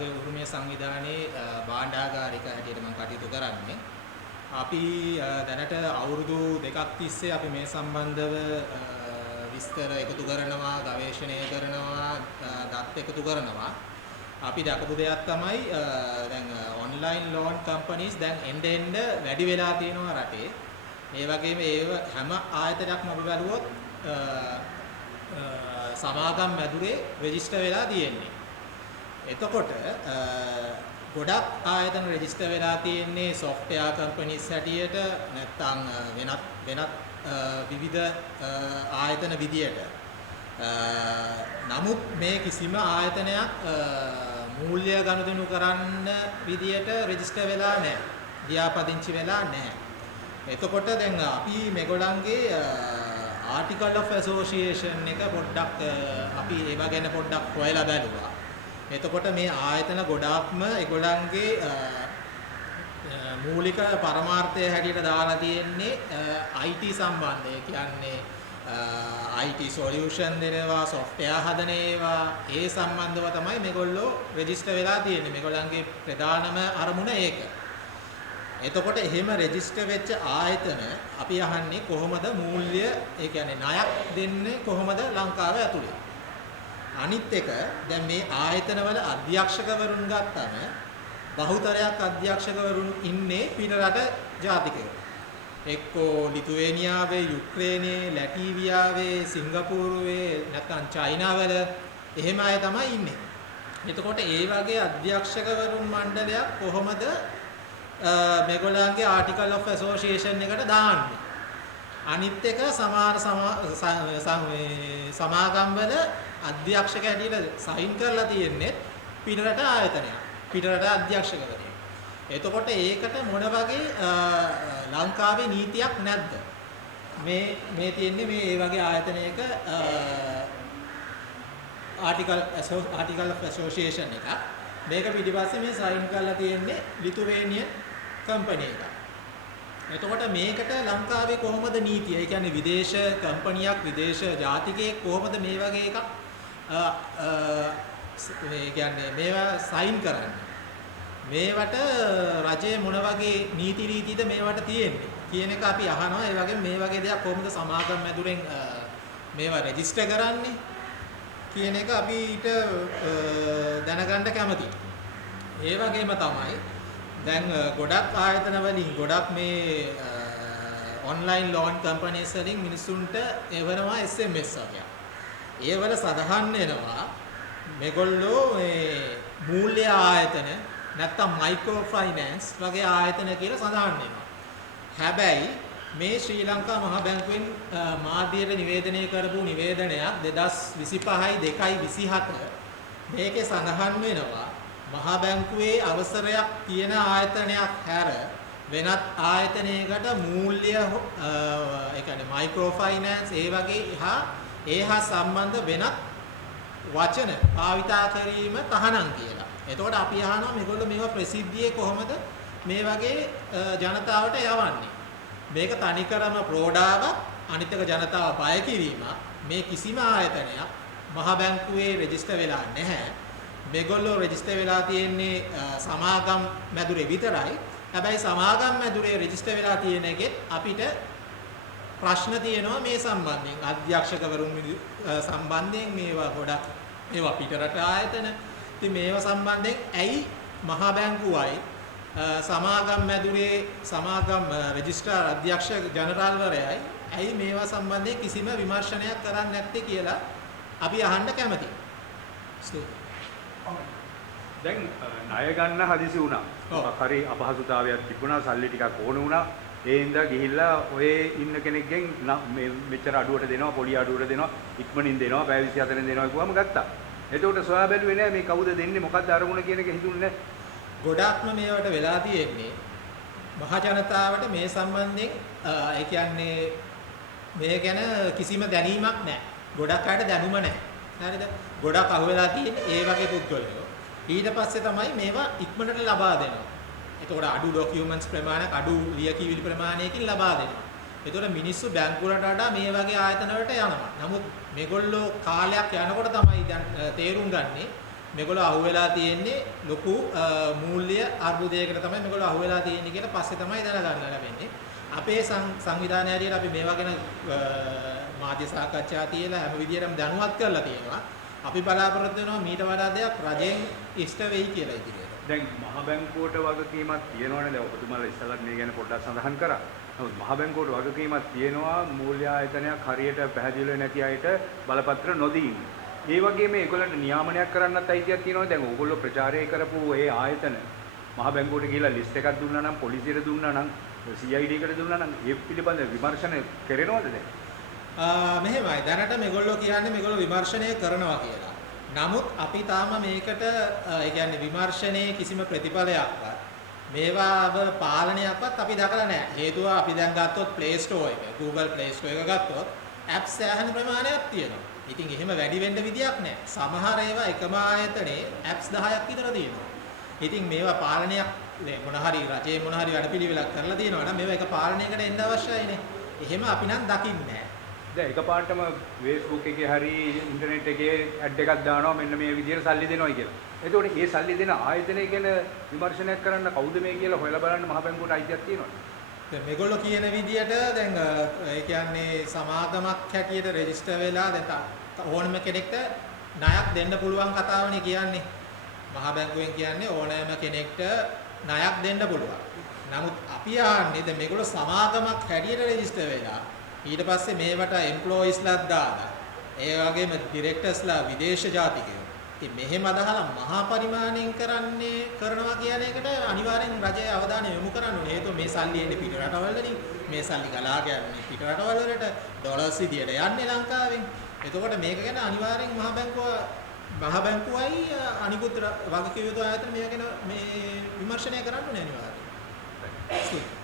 වගේ උරුමය සංවිධානයේ භාණ්ඩාගාරික හැටියට මම කටයුතු කරන්නේ. අපි දැනට අවුරුදු 2ක් තිස්සේ අපි මේ සම්බන්ධව විස්තර එකතු කරනවා, ගවේෂණය කරනවා, දත් එකතු කරනවා. අපි දක්වපු දෙයක් තමයි දැන් ඔන්ලයින් ලෝන් කම්පනීස් දැන් එන්න වැඩි වෙලා තියෙනවා රටේ. ඒ වගේම ඒව හැම ආයතනයක්ම අපි බලුවොත් සමාගම් මැදුරේ රෙජිස්ටර් වෙලා තියෙන්නේ. එතකොට ගොඩක් ආයතන රෙජිස්ටර් වෙලා තියෙන්නේ software companies හැටියට නැත්නම් වෙනත් විවිධ ආයතන විදියට. නමුත් මේ කිසිම ආයතනයක් මූල්‍ය ගනුදෙනු කරන්න විදියට රෙජිස්ටර් වෙලා නැහැ. ලියාපදිංචි වෙලා නැහැ. එතකොට දැන් අපි මේගොල්ලන්ගේ article of association එක පොඩ්ඩක් අපි ඒව ගැන පොඩ්ඩක් හොයලා බලුවා. එතකොට මේ ආයතන ගොඩාක්ම ඒගොල්ලන්ගේ මූලික පරමාර්ථය හැටියට දාලා තියෙන්නේ IT සම්බන්ධය. කියන්නේ IT solution දෙනවා, software හදන ඒවා, ඒ සම්බන්ධව තමයි මේගොල්ලෝ රෙජිස්ටර් වෙලා තියෙන්නේ. මේගොල්ලන්ගේ ප්‍රධානම අරමුණ ඒක. එතකොට එහෙම රෙජිස්ටර් වෙච්ච ආයතන අපි අහන්නේ කොහොමද මූල්‍ය, ඒ කියන්නේ ණයක් දෙන්නේ කොහොමද ලංකාව ඇතුලේ. අනිත් එක දැන් මේ ආයතනවල අධ්‍යක්ෂකවරුන් ගත්තම බහුතරයක් අධ්‍යක්ෂකවරුන් ඉන්නේ පිටරට ජාතිකයෝ. එක්කෝ ලිතුවේනියාවේ, යුක්‍රේනයේ, ලැටීවියාවේ, සිංගප්පූරුවේ නැත්නම් චයිනාවල එහෙම අය තමයි ඉන්නේ. එතකොට ඒ වගේ අධ්‍යක්ෂකවරුන් මණ්ඩලයක් කොහොමද මේගොල්ලන්ගේ ආටිකල් ඔෆ් ඇසෝසියේෂන් එකට දාන්නේ. අනිත් එක සමහර සමාගම්වල අධ්‍යක්ෂක හැටියට සයින් කරලා තියෙන්නේ පිටරට ආයතනයක්. පිටරට අධ්‍යක්ෂකවරයෙක්. එතකොට ඒකට මොන වගේ ලංකාවේ නීතියක් නැද්ද? මේ තියෙන්නේ මේ වගේ ආයතනයක ආටිකල් ඔෆ් ඇසෝසියේෂන් එකක්. මේක පිටිපස්සේ මේ සයින් කරලා තියෙන්නේ ලිතුවේනියන් කම්පැනි එකක්. එතකොට මේකට ලංකාවේ කොහොමද නීතිය? ඒ කියන්නේ විදේශ කම්පැනියක්, විදේශ ජාතිකයෙක් කොහොමද මේ වගේ එකක් මේ කියන්නේ මේවා සයින් කරන්නේ? මේවට රජයේ මොන වගේ නීති රීතිද මේවට තියෙන්නේ කියන එක අපි අහනවා. ඒ වගේම මේ වගේ දෙයක් කොහොමද සමාගම් මැදුරෙන් මේවා රෙජිස්ටර් කරන්නේ කියන එක අපිට දැනගන්න කැමතියි. ඒ වගේම තමයි දැන් ගොඩක් ආයතන වලින් ගොඩක් මේ ඔන්ලයින් ලෝන් කම්පැනිස් වලින් මිනිසුන්ට එවනවා SMS වගේ. ඒවල සඳහන් වෙනවා මේගොල්ලෝ මේ මූල්‍ය ආයතන නැත්තම් මයික්‍රෝ ෆයිනෑන්ස් වගේ ආයතන කියලා සඳහන් වෙනවා. හැබැයි මේ ශ්‍රී ලංකා මහ බැංකුවෙන් මාධ්‍යයට නිවේදනය කරපු නිවේදනයක් 2025 2/27 මේකේ සඳහන් වෙනවා මහ බැංකුවේ අවසරයක් තියෙන ආයතනයක් හැර වෙනත් ආයතනයකට මූල්‍ය ඒ කියන්නේ මයික්‍රෝ ෆයිනෑන්ස් ඒ වගේ ඒහා සම්බන්ධ වෙනත් වචන භාවිතා කිරීම තහනම් කියලා. එතකොට අපි අහනවා මේගොල්ලෝ මේවා ප්‍රසිද්ධියේ කොහොමද මේ වගේ ජනතාවට යවන්නේ? මේක තනිකරම ප්‍රෝඩාවක්, අනිත් එක ජනතාව බය කිරීම. මේ කිසිම ආයතනයක් මහ බැංකුවේ රෙජිස්ටර් වෙලා නැහැ. මේගොල්ලෝ රෙජිස්ටර් වෙලා තියෙන්නේ සමාගම් මැදුරේ විතරයි. හැබැයි සමාගම් මැදුරේ රෙජිස්ටර් වෙලා තියෙන එකෙත් අපිට ප්‍රශ්න තියෙනවා මේ සම්බන්ධයෙන්. අධ්‍යක්ෂකවරුන් සම්බන්ධයෙන් මේවා ගොඩක් මේවා පිටරට ආයතන. ඉතින් මේවා සම්බන්ධයෙන් ඇයි මහ බැංකුවයි සමාගම් මැදුරේ සමාගම් රෙජිස්ට්‍රාර් අධ්‍යක්ෂ ජනරාල්වරයයි ඇයි මේවා සම්බන්ධයෙන් කිසිම විමර්ශනයක් කරන්නේ නැත්තේ කියලා අපි අහන්න කැමතියි. දැන් ණය ගන්න හදිසි වුණා. හරි අපහසුතාවයක් තිබුණා, සල්ලි ටිකක් ඕන වුණා. ඒ හින්දා ගිහිල්ලා ඔය ඉන්න කෙනෙක්ගෙන් මෙච්චර අඩුවට දෙනවා, පොඩි අඩුවට දෙනවා, ඉක්මනින් දෙනවා, පැය 24න් දෙනවා කිව්වම ගත්තා. එතකොට සොයා බැලුවේ නෑ මේ කවුද දෙන්නේ, මොකක්ද අරමුණ කියන එක හිතුන්නේ නෑ. ගොඩාක්ම මේවට වෙලා තියෙන්නේ මහ ජනතාවට මේ සම්බන්ධයෙන් ඒ කියන්නේ මේ ගැන කිසිම දැනීමක් නැහැ. ගොඩක් අයට දැනුම නැහැ. හරිද? ගොඩක් අහුවෙලා තියෙන්නේ ඒ වගේ පුද්ගලයෝ. ඊට පස්සේ තමයි මේවා ඉක්මනට ලබා දෙනවා. එතකොට අඩු ડોකියුමන්ට්ස් ප්‍රමාණයක්, අඩු ලියකියවිලි ප්‍රමාණයකින් ලබා දෙනවා. එතකොට මිනිස්සු බැංකු වලට වඩා මේ වගේ ආයතන වලට යනවා. නමුත් මේගොල්ලෝ කාලයක් යනකොට තමයි දැන් තේරුම් ගන්නේ මේගොල්ලෝ අහුවෙලා තියෙන්නේ ලොකු මූල්‍ය අර්බුදයකට තමයි මේගොල්ලෝ අහුවෙලා තියෙන්නේ කියලා පස්සේ තමයි දැනගන්න ලැබෙන්නේ. අපේ සංවිධානය හැටියට අපි මේවා ගැන මාධ්‍ය සාකච්ඡා තියලා හැම විදියටම දැනුවත් කරලා තියෙනවා. අපි බලාපොරොත්තු වෙනවා මීට වඩා දෙයක් රජයෙන් ඉෂ්ට වෙයි කියලා ඉදිරියට. දැන් මහ බැංකුවට වගකීමක් තියෙනවනේ. දැන් ඔබතුමාලා ඉස්සරහට මේ ගැන පොඩ්ඩක් සඳහන් කරා. නමුත් මහ බැංකුවට වගකීමක් තියෙනවා මූල්‍ය ආයතනයක් හරියට පැහැදිලිව නැති අයට බලපත්‍ර නොදී. ඒ වගේම ඒගොල්ලන්ට නියාමනයක් කරන්නත් අයිතියක් තියෙනවා. දැන් ඕගොල්ලෝ ප්‍රචාරය කරපු ඒ ආයතන මහ බැංකුවට ගිහිල්ලා ලිස්ට් එකක් දුන්නා නම් පොලිසියට දුන්නා නම් CID එකට දුන්නා නම් ඒ පිළිබඳ විමර්ශන කරනවද දැන්? මෙහෙමයි දැනට මේගොල්ලෝ කියන්නේ මේගොල්ලෝ විමර්ශනය කරනවා කියලා. නමුත් අපි තාම මේකට ඒ කියන්නේ විමර්ශනයේ කිසිම ප්‍රතිඵලයක්වත් මේවාව පාලනයක්වත් අපි දැකලා නැහැ. හේතුව අපි දැන් ගත්තොත් Play Store එක, Google Play Store එක ගත්තොත් apps සෑහෙන ප්‍රමාණයක් තියෙනවා. ඉතින් එහෙම වැඩි වෙන්න විදියක් නැහැ. සමහර ඒවා එකම ආයතනයේ apps 10ක් විතර තියෙනවා. ඉතින් මේවා පාලනයක් මොන හරි රජයේ මොන හරි වැඩපිළිවෙලක් කරලා තියෙනවා නම් මේවා එක පාලනයකට එන්න අවශ්‍යයිනේ. එහෙම අපි නම් දකින්නේ නැහැ. දැන් එකපාරටම Facebook එකේ හරි ඉන්ටර්නෙට් එකේ ඇඩ් එකක් දානවා මෙන්න මේ විදිහට සල්ලි දෙනවා කියලා. එතකොට මේ සල්ලි දෙන ආයතනය ගැන විමර්ශනයක් කරන්න කවුද මේ කියලා හොයලා බලන්න මහ බැංකුවට අයිතියක් තියෙනවද? දැන් මේගොල්ලෝ කියන විදිහට දැන් ඒ කියන්නේ සමාගමක් හැටියට රෙජිස්ටර් වෙලා දැන් ඕනම කෙනෙක්ට ණයක් දෙන්න පුළුවන් කතාවනේ කියන්නේ. මහ බැංකුවෙන් කියන්නේ ඕනෑම කෙනෙක්ට ණයක් දෙන්න පුළුවන්. නමුත් අපි ආන්නේ දැන් මේගොල්ලෝ සමාගමක් හැටියට රෙජිස්ටර් වෙලා ඊට පස්සේ මේවට එම්ප්ලොයිස්ලාත් දාලා ඒ වගේම ඩිරෙක්ටර්ස්ලා විදේශ ජාතිකයෝ. ඉතින් මෙහෙම අදහලා මහා පරිමාණයෙන් කරනවා කියන එකට අනිවාර්යෙන් රජයේ අවධානය යොමු කරන්න ඕනේ. හේතුව මේ සල්ලි එන්නේ පිට රටවල් වලින්. මේ සල්ලි ගලා යන්නේ පිට රටවල් වලට ඩොලර්ස් විදියට යන්නේ ලංකාවෙන්. එතකොට මේක ගැන අනිවාර්යෙන් මහ බැංකුවයි අනිකුත් වගකීම් යුතු ආයතන මේක ගැන මේ විමර්ශනය කරන්න ඕනේ අනිවාර්යෙන්.